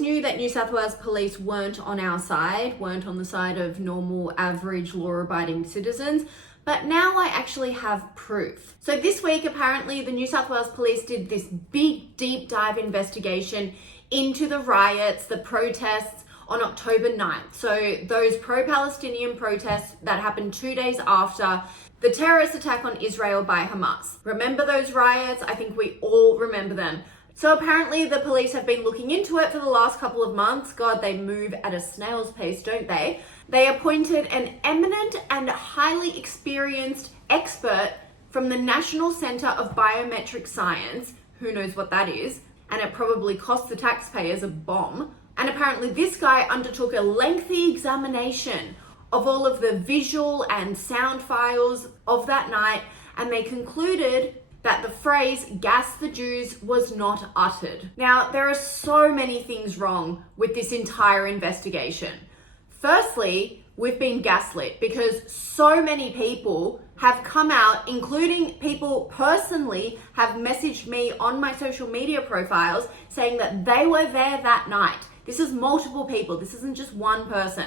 always knew that New South Wales police weren't on our side, weren't on the side of normal, average, law-abiding citizens, but now I actually have proof. So this week, apparently, the New South Wales police did this big, deep dive investigation into the riots, the protests on October 9th. So those pro-Palestinian protests that happened 2 days after the terrorist attack on Israel by Hamas. Remember those riots? I think we all remember them. So apparently the police have been looking into it for the last couple of months. God, they move at a snail's pace, don't they? They appointed an eminent and highly experienced expert from the National Centre of Biometric Science, who knows what that is, and it probably cost the taxpayers a bomb. And apparently this guy undertook a lengthy examination of all of the visual and sound files of that night, and they concluded that the phrase "gas the Jews" was not uttered. Now, there are so many things wrong with this entire investigation. Firstly, we've been gaslit because so many people have come out, including people personally have messaged me on my social media profiles saying that they were there that night. This is multiple people. This isn't just one person.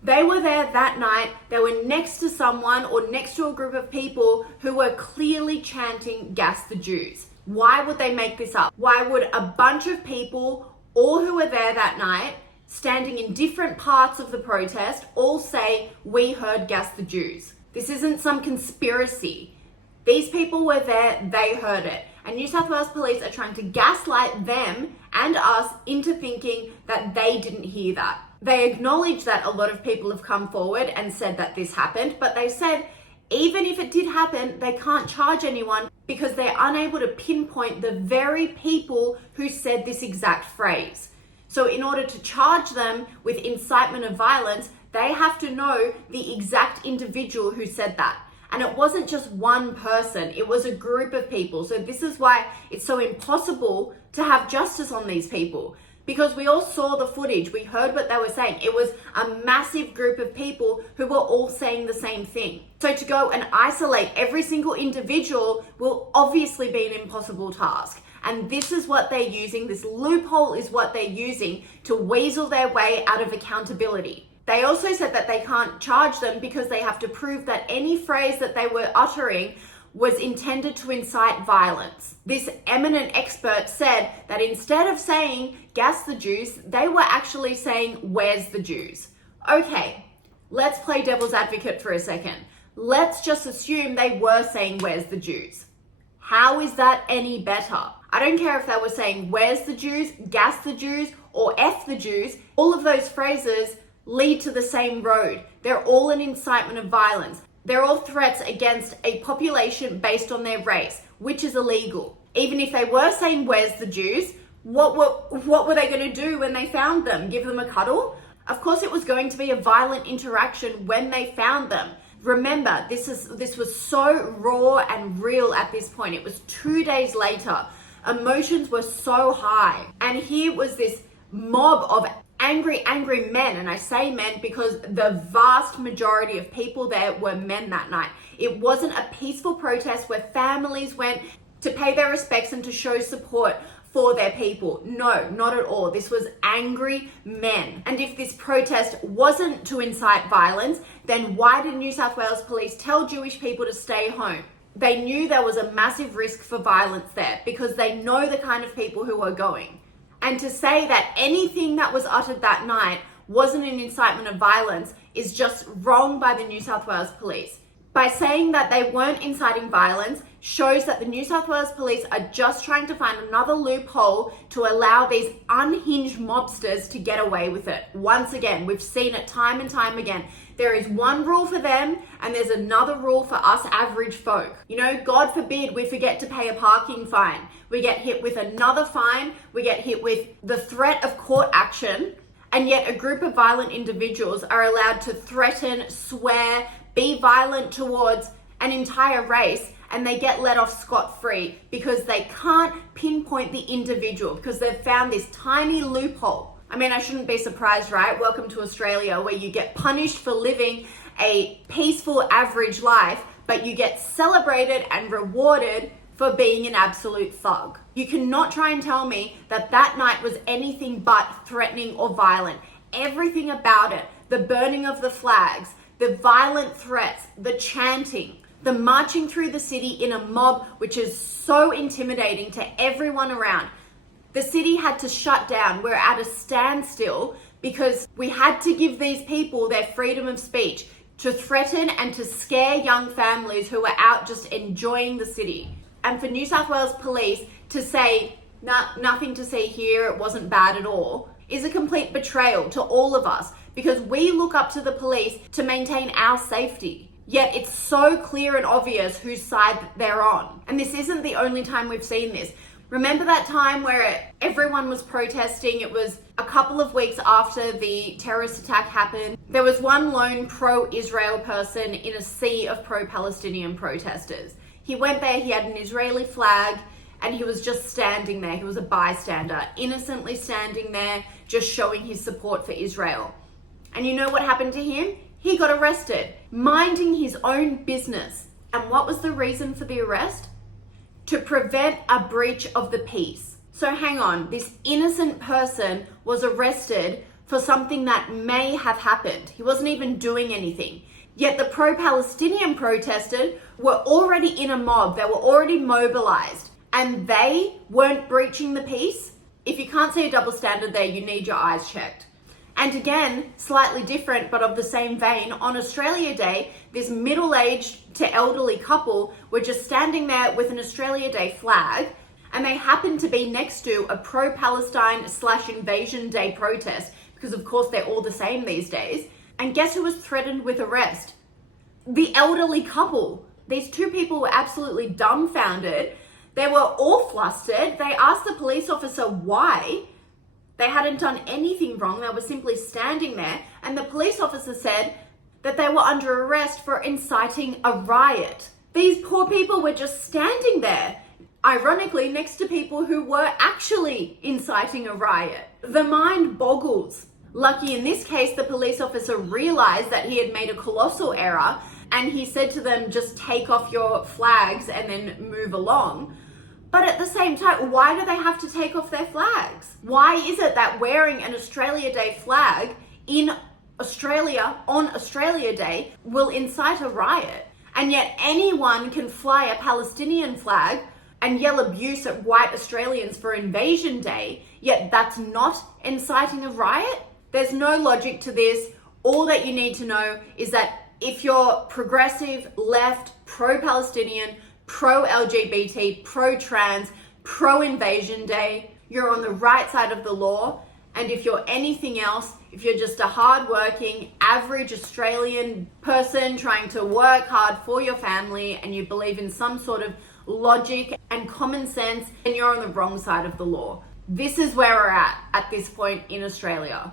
They were there that night. They were next to someone or next to a group of people who were clearly chanting "gas the Jews." Why would they make this up? Why would a bunch of people, all who were there that night, standing in different parts of the protest, all say, "We heard gas the Jews"? This isn't some conspiracy. These people were there, they heard it. And New South Wales police are trying to gaslight them and us into thinking that they didn't hear that. They acknowledge that a lot of people have come forward and said that this happened, but they said even if it did happen, they can't charge anyone because they're unable to pinpoint the very people who said this exact phrase. So in order to charge them with incitement of violence, they have to know the exact individual who said that. And it wasn't just one person, it was a group of people. So this is why it's so impossible to have justice on these people. Because we all saw the footage, we heard what they were saying. It was a massive group of people who were all saying the same thing. So to go and isolate every single individual will obviously be an impossible task. And this is what they're using, this loophole is what they're using to weasel their way out of accountability. They also said that they can't charge them because they have to prove that any phrase that they were uttering was intended to incite violence. This eminent expert said that instead of saying "gas the Jews," they were actually saying "where's the Jews?" Okay, let's play devil's advocate for a second. Let's just assume they were saying "where's the Jews." How is that any better? I don't care if they were saying "where's the Jews," "gas the Jews," or "F the Jews." All of those phrases lead to the same road. They're all an incitement of violence. They're all threats against a population based on their race, which is illegal. Even if they were saying "where's the Jews," what were they going to do when they found them? Give them a cuddle? Of course it was going to be a violent interaction when they found them. Remember, this was so raw and real at this point. It was 2 days later. Emotions were so high. And here was this mob of angry men, and I say men because the vast majority of people there were men that night. It wasn't a peaceful protest where families went to pay their respects and to show support for their people. No, not at all. This was angry men. And if this protest wasn't to incite violence, then why did New South Wales police tell Jewish people to stay home? They knew there was a massive risk for violence there because they know the kind of people who are going. And to say that anything that was uttered that night wasn't an incitement of violence is just wrong by the New South Wales police. By saying that they weren't inciting violence shows that the New South Wales police are just trying to find another loophole to allow these unhinged mobsters to get away with it. Once again, we've seen it time and time again. There is one rule for them and there's another rule for us average folk. You know, God forbid we forget to pay a parking fine. We get hit with another fine. We get hit with the threat of court action. And yet a group of violent individuals are allowed to threaten, swear, be violent towards an entire race, and they get let off scot-free because they can't pinpoint the individual because they've found this tiny loophole. I mean, I shouldn't be surprised, right? Welcome to Australia, where you get punished for living a peaceful, average life, but you get celebrated and rewarded for being an absolute thug. You cannot try and tell me that that night was anything but threatening or violent. Everything about it, the burning of the flags, the violent threats, the chanting, the marching through the city in a mob, which is so intimidating to everyone around. The city had to shut down. We're at a standstill because we had to give these people their freedom of speech to threaten and to scare young families who were out just enjoying the city. And for New South Wales Police to say, nothing to see here, it wasn't bad at all, is a complete betrayal to all of us because we look up to the police to maintain our safety. Yet it's so clear and obvious whose side they're on. And this isn't the only time we've seen this. Remember that time where everyone was protesting? It was a couple of weeks after the terrorist attack happened. There was one lone pro-Israel person in a sea of pro-Palestinian protesters. He went there, he had an Israeli flag, and he was just standing there. He was a bystander, innocently standing there, just showing his support for Israel. And you know what happened to him? He got arrested, minding his own business. And what was the reason for the arrest? To prevent a breach of the peace. So hang on, this innocent person was arrested for something that may have happened. He wasn't even doing anything. Yet the pro-Palestinian protesters were already in a mob. They were already mobilized and they weren't breaching the peace. If you can't see a double standard there, you need your eyes checked. And again, slightly different, but of the same vein, on Australia Day, this middle-aged to elderly couple were just standing there with an Australia Day flag, and they happened to be next to a pro-Palestine/Invasion Day protest, because of course they're all the same these days. And guess who was threatened with arrest? The elderly couple. These two people were absolutely dumbfounded. They were all flustered. They asked the police officer why. They hadn't done anything wrong. They were simply standing there. And the police officer said that they were under arrest for inciting a riot. These poor people were just standing there, ironically, next to people who were actually inciting a riot. The mind boggles. Lucky in this case, the police officer realized that he had made a colossal error and he said to them, just take off your flags and then move along. But at the same time, why do they have to take off their flags? Why is it that wearing an Australia Day flag in Australia on Australia Day will incite a riot? And yet anyone can fly a Palestinian flag and yell abuse at white Australians for Invasion Day, yet that's not inciting a riot? There's no logic to this. All that you need to know is that if you're progressive, left, pro-Palestinian, pro-LGBT, pro-trans, pro-Invasion Day, you're on the right side of the law. And if you're anything else, if you're just a hardworking, average Australian person trying to work hard for your family and you believe in some sort of logic and common sense, then you're on the wrong side of the law. This is where we're at this point in Australia.